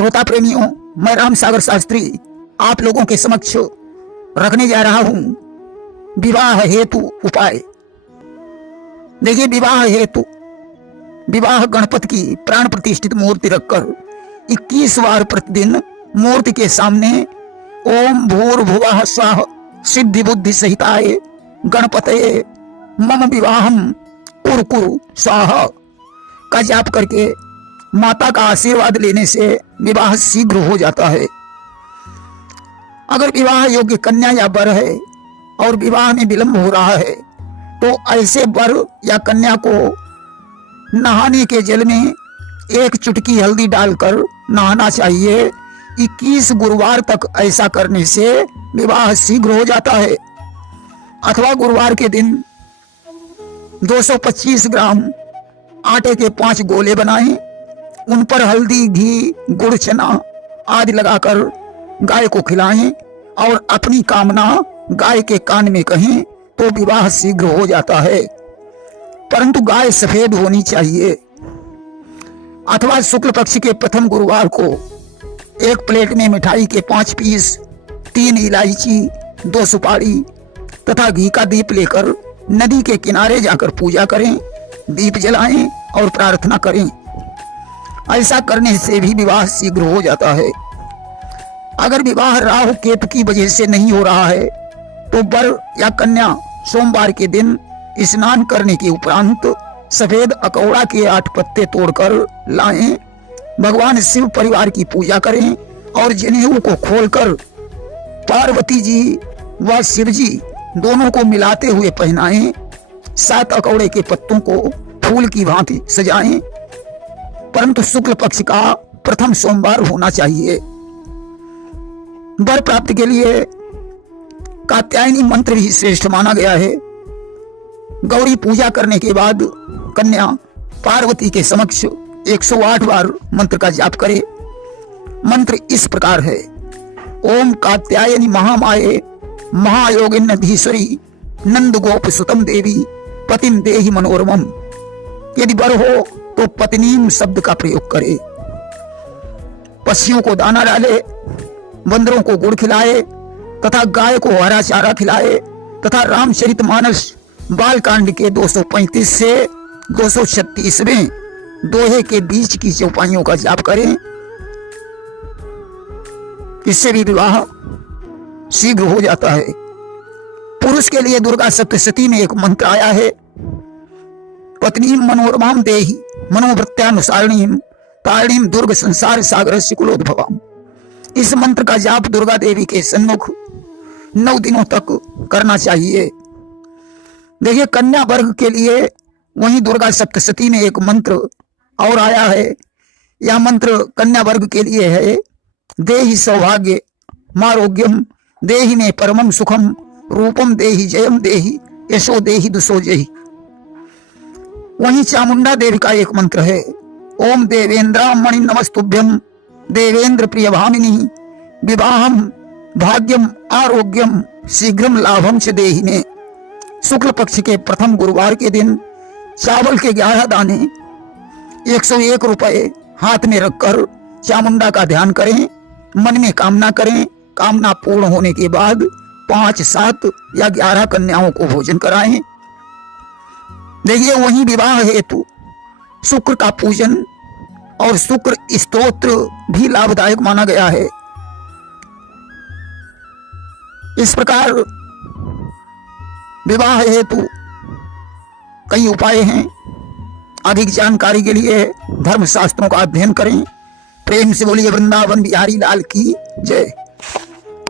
श्रोता प्रेमियों, मैं राम सागर शास्त्री आप लोगों के समक्ष रखने जा रहा हूं विवाह हेतु उपाय। देखिए, विवाह हेतु विवाह गणपति की प्राण प्रतिष्ठित मूर्ति रखकर 21 बार प्रतिदिन मूर्ति के सामने ओम भूर्भुवः स्वः सिद्धि बुद्धि सहिताय गणपतये मम विवाहम कुरु कुरु स्वाहा का जाप करके माता का आशीर्वाद लेने से विवाह शीघ्र हो जाता है। अगर विवाह योग्य कन्या या वर है और विवाह में विलंब हो रहा है तो ऐसे वर या कन्या को नहाने के जल में 1 चुटकी हल्दी डालकर नहाना चाहिए। 21 गुरुवार तक ऐसा करने से विवाह शीघ्र हो जाता है। अथवा गुरुवार के दिन 225 ग्राम आटे के 5 गोले बनाएं, उन पर हल्दी, घी, गुड़, चना आदि लगाकर गाय को खिलाएं और अपनी कामना गाय के कान में कहें तो विवाह शीघ्र हो जाता है। परंतु गाय सफेद होनी चाहिए। अथवा शुक्ल पक्ष के प्रथम गुरुवार को एक प्लेट में मिठाई के 5 पीस, 3 इलायची, 2 सुपारी तथा घी का दीप लेकर नदी के किनारे जाकर पूजा करें, दीप जलाएं और प्रार्थना करें। ऐसा करने से भी विवाह शीघ्र हो जाता है। अगर विवाह राहु केतु की वजह से नहीं हो रहा है तो वर या कन्या सोमवार के दिन स्नान करने के उपरांत सफेद अकौड़ा के 8 पत्ते तोड़कर लाएं, भगवान शिव परिवार की पूजा करें और जनेऊ को खोलकर पार्वती जी व शिव जी दोनों को मिलाते हुए पहनाएं। 7 अकौड़े के पत्तों को फूल की भांति सजाएं, परंतु शुक्ल पक्ष का प्रथम सोमवार होना चाहिए। वर प्राप्ति के लिए कात्यायनी मंत्र भी श्रेष्ठ माना गया है। गौरी पूजा करने के बाद कन्या पार्वती के समक्ष 108 बार मंत्र का जाप करे। मंत्र इस प्रकार है: ओम कात्यायनी महामाये महायोगिन्नधीश्वरी नंद गोप सुतम देवी पतिम देहि मनोरमम। यदि वर हो तो पत्नीम शब्द का प्रयोग करे। पक्षियों को दाना डाले, बंदरों को गुड़ खिलाए तथा गाय को हरा चारा खिलाए तथा रामचरितमानस बालकांड के 235 से 236वें दोहे के बीच की चौपाइयों का जाप करें। इससे भी विवाह शीघ्र हो जाता है। पुरुष के लिए दुर्गा सप्तशती में एक मंत्र आया है: पत्नी मनोरमाम देहि मनोवृत्त्यानुसारिणीम तारिणीम दुर्ग संसार सागर कुलोद्भवाम। इस मंत्र का जाप दुर्गा देवी के सन्मुख 9 दिनों तक करना चाहिए। देखिए, कन्या वर्ग के लिए वहीं दुर्गा सप्तशती में एक मंत्र और आया है। यह मंत्र कन्या वर्ग के लिए है: देहि सौभाग्य मारोग्यम देहि में परमम सुखम रूपम देहि जयम देहि यशो देहि दुसो जहि। वहीं चामुंडा देवी का एक मंत्र है: ओम देवेंद्रामणि नमस्तुभ्यम देवेंद्र प्रिय भामिनी विवाहम भाग्यम आरोग्यम शीघ्रम लाभम च देहि में। शुक्ल पक्ष के प्रथम गुरुवार के दिन चावल के 11 दाने 101 रुपए हाथ में रखकर चामुंडा का ध्यान करें, मन में कामना करें। कामना पूर्ण होने के बाद 5, 7 या 11 कन्याओं को भोजन कराएं। देखिए, वहीं विवाह हेतु शुक्र का पूजन और शुक्र स्तोत्र भी लाभदायक माना गया है। इस प्रकार विवाह हेतु कई उपाय हैं। अधिक जानकारी के लिए धर्म शास्त्रों का अध्ययन करें। प्रेम से बोलिए वृंदावन बिहारी लाल की जय।